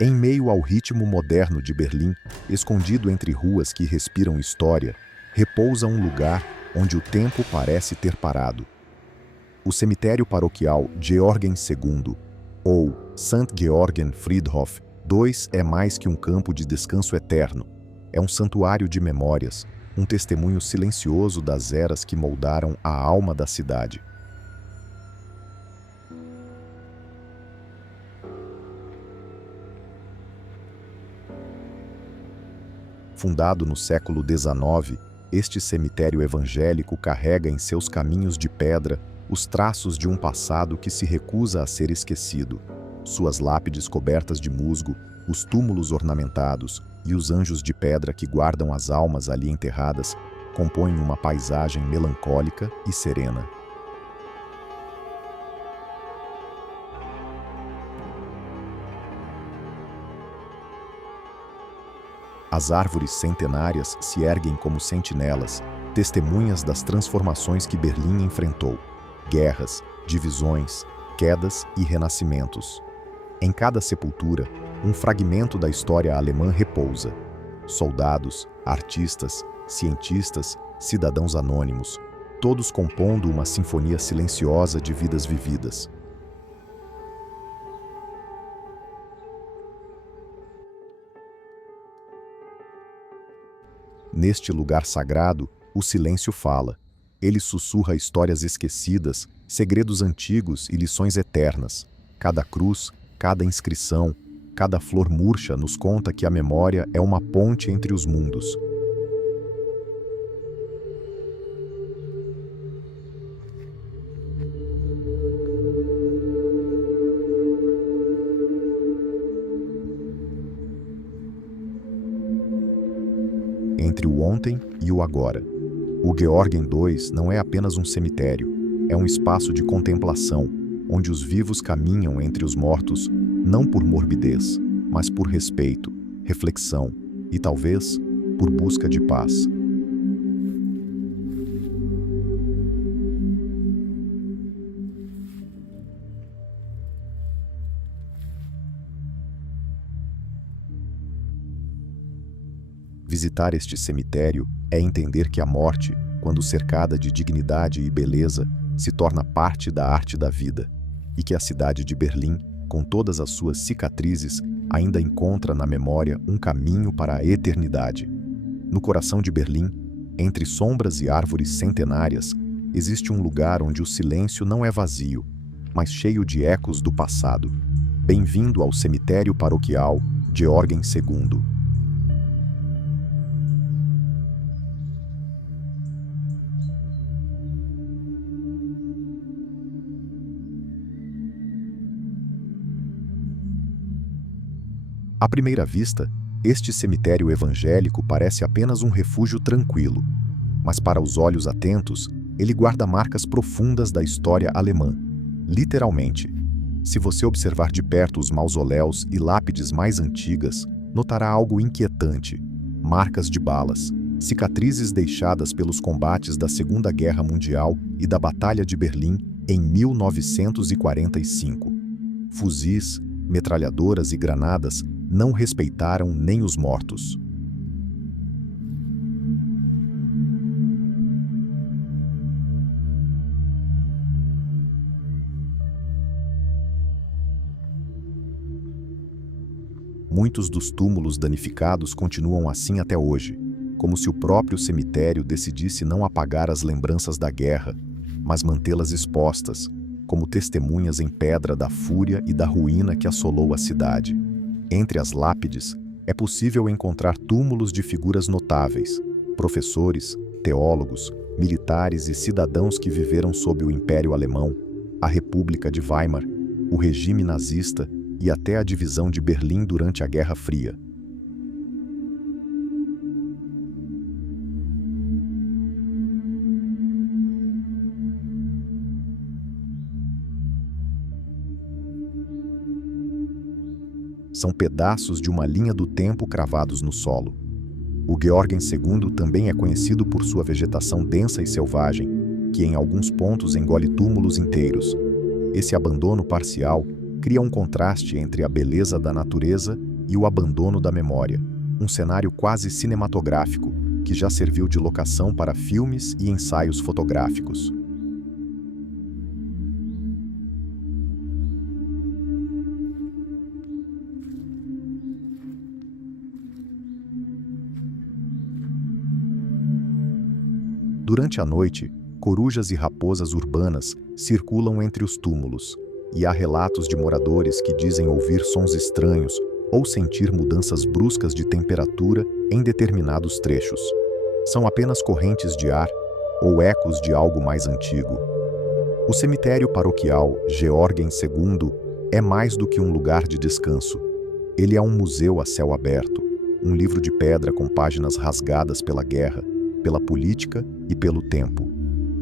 Em meio ao ritmo moderno de Berlim, escondido entre ruas que respiram história, repousa um lugar onde o tempo parece ter parado. O cemitério paroquial Georgen II, ou St. Georgen Friedhof II, é mais que um campo de descanso eterno. É um santuário de memórias, um testemunho silencioso das eras que moldaram a alma da cidade. Fundado no século XIX, este cemitério evangélico carrega em seus caminhos de pedra os traços de um passado que se recusa a ser esquecido. Suas lápides cobertas de musgo, os túmulos ornamentados e os anjos de pedra que guardam as almas ali enterradas compõem uma paisagem melancólica e serena. As árvores centenárias se erguem como sentinelas, testemunhas das transformações que Berlim enfrentou: guerras, divisões, quedas e renascimentos. Em cada sepultura, um fragmento da história alemã repousa. Soldados, artistas, cientistas, cidadãos anônimos, todos compondo uma sinfonia silenciosa de vidas vividas. Neste lugar sagrado, o silêncio fala. Ele sussurra histórias esquecidas, segredos antigos e lições eternas. Cada cruz, cada inscrição, cada flor murcha nos conta que a memória é uma ponte entre os mundos. Entre o ontem e o agora. O Georgen II não é apenas um cemitério, é um espaço de contemplação, onde os vivos caminham entre os mortos, não por morbidez, mas por respeito, reflexão e, talvez, por busca de paz. Visitar este cemitério é entender que a morte, quando cercada de dignidade e beleza, se torna parte da arte da vida, e que a cidade de Berlim, com todas as suas cicatrizes, ainda encontra na memória um caminho para a eternidade. No coração de Berlim, entre sombras e árvores centenárias, existe um lugar onde o silêncio não é vazio, mas cheio de ecos do passado. Bem-vindo ao cemitério paroquial Georgen II. À primeira vista, este cemitério evangélico parece apenas um refúgio tranquilo, mas para os olhos atentos, ele guarda marcas profundas da história alemã. Literalmente, se você observar de perto os mausoléus e lápides mais antigas, notará algo inquietante: marcas de balas, cicatrizes deixadas pelos combates da Segunda Guerra Mundial e da Batalha de Berlim em 1945. Fuzis, metralhadoras e granadas não respeitaram nem os mortos. Muitos dos túmulos danificados continuam assim até hoje, como se o próprio cemitério decidisse não apagar as lembranças da guerra, mas mantê-las expostas, como testemunhas em pedra da fúria e da ruína que assolou a cidade. Entre as lápides, é possível encontrar túmulos de figuras notáveis, professores, teólogos, militares e cidadãos que viveram sob o Império Alemão, a República de Weimar, o regime nazista e até a divisão de Berlim durante a Guerra Fria. São pedaços de uma linha do tempo cravados no solo. O Georgen II também é conhecido por sua vegetação densa e selvagem, que em alguns pontos engole túmulos inteiros. Esse abandono parcial cria um contraste entre a beleza da natureza e o abandono da memória, um cenário quase cinematográfico que já serviu de locação para filmes e ensaios fotográficos. Durante a noite, corujas e raposas urbanas circulam entre os túmulos, e há relatos de moradores que dizem ouvir sons estranhos ou sentir mudanças bruscas de temperatura em determinados trechos. São apenas correntes de ar ou ecos de algo mais antigo. O cemitério paroquial Georgen II é mais do que um lugar de descanso. Ele é um museu a céu aberto, um livro de pedra com páginas rasgadas pela guerra, pela política e pelo tempo.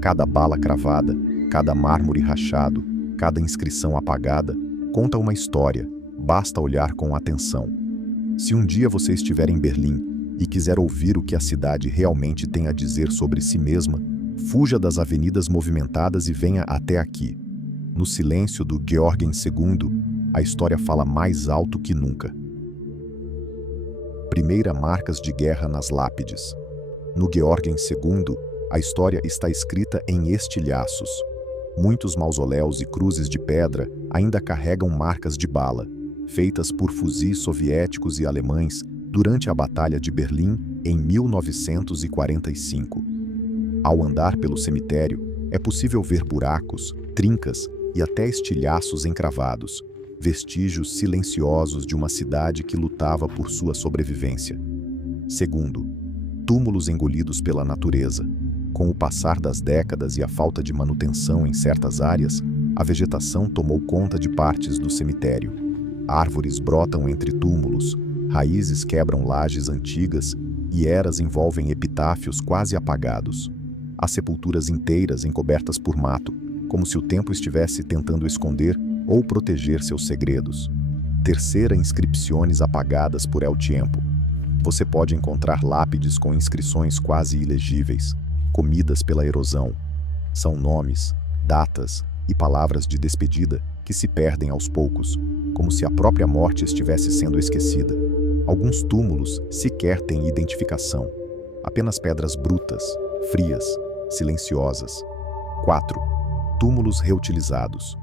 Cada bala cravada, cada mármore rachado, cada inscrição apagada conta uma história, basta olhar com atenção. Se um dia você estiver em Berlim e quiser ouvir o que a cidade realmente tem a dizer sobre si mesma, fuja das avenidas movimentadas e venha até aqui. No silêncio do Georgen II, a história fala mais alto que nunca. Primeira marcas de guerra nas lápides. No Georgen II, a história está escrita em estilhaços. Muitos mausoléus e cruzes de pedra ainda carregam marcas de bala, feitas por fuzis soviéticos e alemães durante a Batalha de Berlim em 1945. Ao andar pelo cemitério, é possível ver buracos, trincas e até estilhaços encravados, vestígios silenciosos de uma cidade que lutava por sua sobrevivência. Segundo, túmulos engolidos pela natureza. Com o passar das décadas e a falta de manutenção em certas áreas, a vegetação tomou conta de partes do cemitério. Árvores brotam entre túmulos, raízes quebram lajes antigas e eras envolvem epitáfios quase apagados. Há sepulturas inteiras encobertas por mato, como se o tempo estivesse tentando esconder ou proteger seus segredos. Terceira, inscrições apagadas por el tiempo. Você pode encontrar lápides com inscrições quase ilegíveis, comidas pela erosão. São nomes, datas e palavras de despedida que se perdem aos poucos, como se a própria morte estivesse sendo esquecida. Alguns túmulos sequer têm identificação, apenas pedras brutas, frias, silenciosas. 4. Túmulos reutilizados.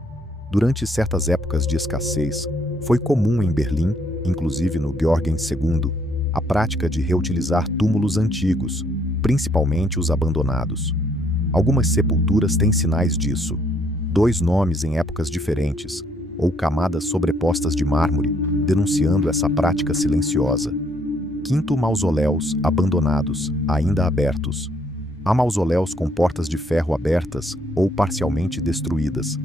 Durante certas épocas de escassez, foi comum em Berlim, inclusive no Georgen II, a prática de reutilizar túmulos antigos, principalmente os abandonados. Algumas sepulturas têm sinais disso. 2 nomes em épocas diferentes, ou camadas sobrepostas de mármore, denunciando essa prática silenciosa. 5. Mausoléus abandonados, ainda abertos. Há mausoléus com portas de ferro abertas ou parcialmente destruídas.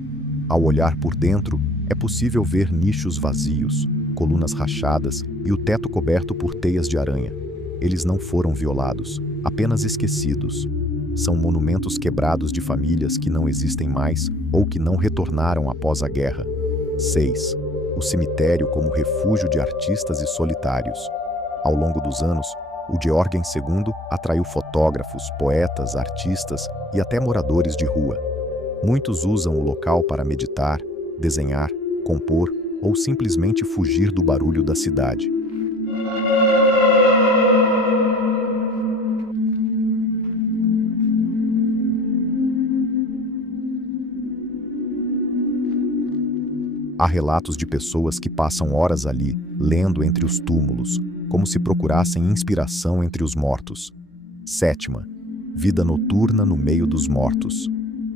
Ao olhar por dentro, é possível ver nichos vazios, colunas rachadas e o teto coberto por teias de aranha. Eles não foram violados, apenas esquecidos. São monumentos quebrados de famílias que não existem mais ou que não retornaram após a guerra. 6. O cemitério como refúgio de artistas e solitários. Ao longo dos anos, o Georgen II atraiu fotógrafos, poetas, artistas e até moradores de rua. Muitos usam o local para meditar, desenhar, compor ou simplesmente fugir do barulho da cidade. Há relatos de pessoas que passam horas ali, lendo entre os túmulos, como se procurassem inspiração entre os mortos. 7. Vida noturna no meio dos mortos.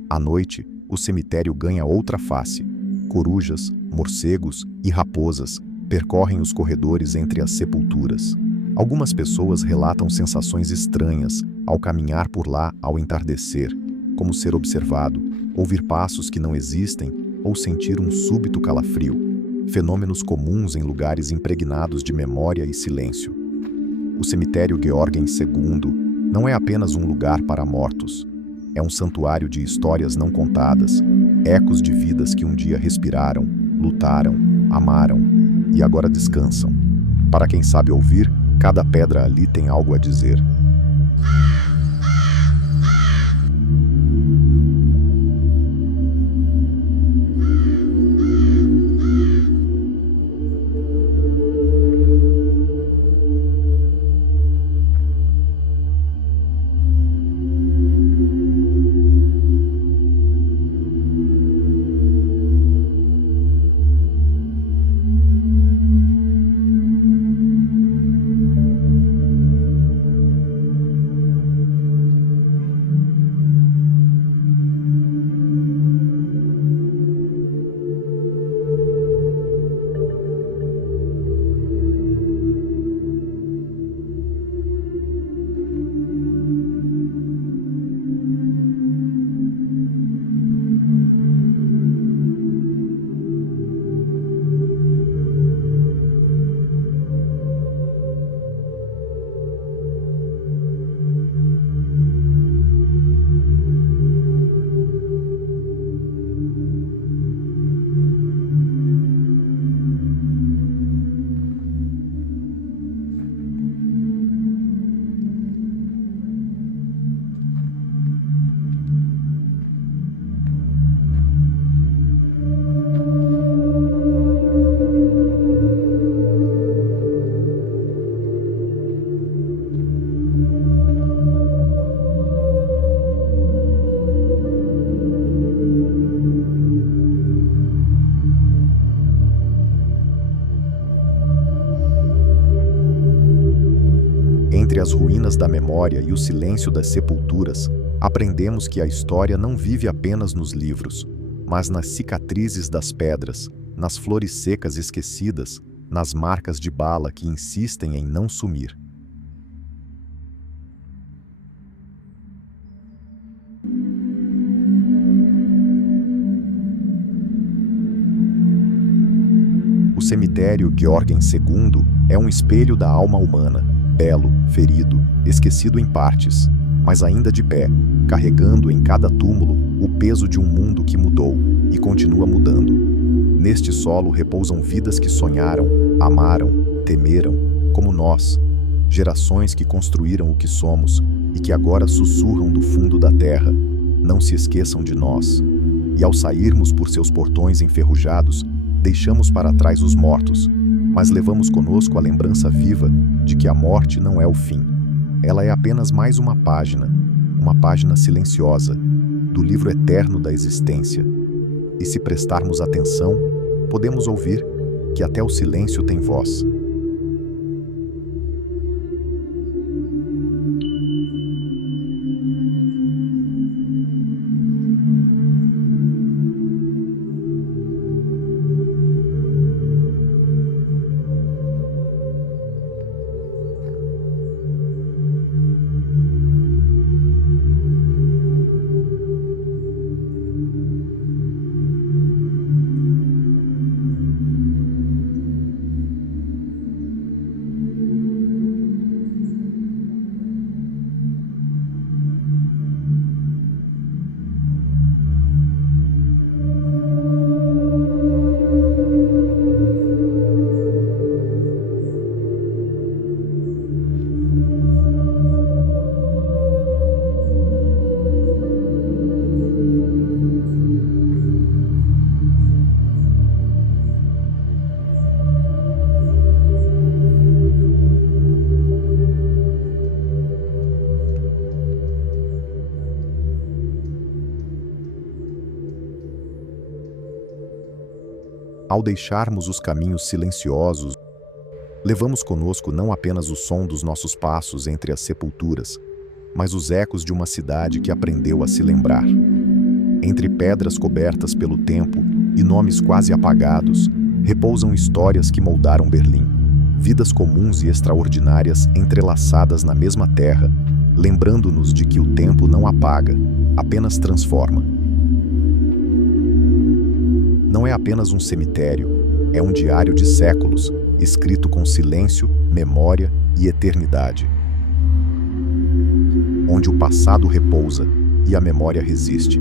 À noite, o cemitério ganha outra face. Corujas, morcegos e raposas percorrem os corredores entre as sepulturas. Algumas pessoas relatam sensações estranhas ao caminhar por lá ao entardecer, como ser observado, ouvir passos que não existem ou sentir um súbito calafrio, fenômenos comuns em lugares impregnados de memória e silêncio. O cemitério Georgen II não é apenas um lugar para mortos. É um santuário de histórias não contadas, ecos de vidas que um dia respiraram, lutaram, amaram e agora descansam. Para quem sabe ouvir, cada pedra ali tem algo a dizer. as ruínas da memória e o silêncio das sepulturas, aprendemos que a história não vive apenas nos livros, mas nas cicatrizes das pedras, nas flores secas esquecidas, nas marcas de bala que insistem em não sumir. O cemitério Georgen II é um espelho da alma humana, belo, ferido, esquecido em partes, mas ainda de pé, carregando em cada túmulo o peso de um mundo que mudou e continua mudando. Neste solo repousam vidas que sonharam, amaram, temeram, como nós, gerações que construíram o que somos e que agora sussurram do fundo da terra: não se esqueçam de nós. E ao sairmos por seus portões enferrujados, deixamos para trás os mortos, mas levamos conosco a lembrança viva de que a morte não é o fim. Ela é apenas mais uma página silenciosa, do livro eterno da existência. E se prestarmos atenção, podemos ouvir que até o silêncio tem voz. Ao deixarmos os caminhos silenciosos, levamos conosco não apenas o som dos nossos passos entre as sepulturas, mas os ecos de uma cidade que aprendeu a se lembrar. Entre pedras cobertas pelo tempo e nomes quase apagados, repousam histórias que moldaram Berlim. Vidas comuns e extraordinárias entrelaçadas na mesma terra, lembrando-nos de que o tempo não apaga, apenas transforma. Não é apenas um cemitério, é um diário de séculos, escrito com silêncio, memória e eternidade. Onde o passado repousa e a memória resiste.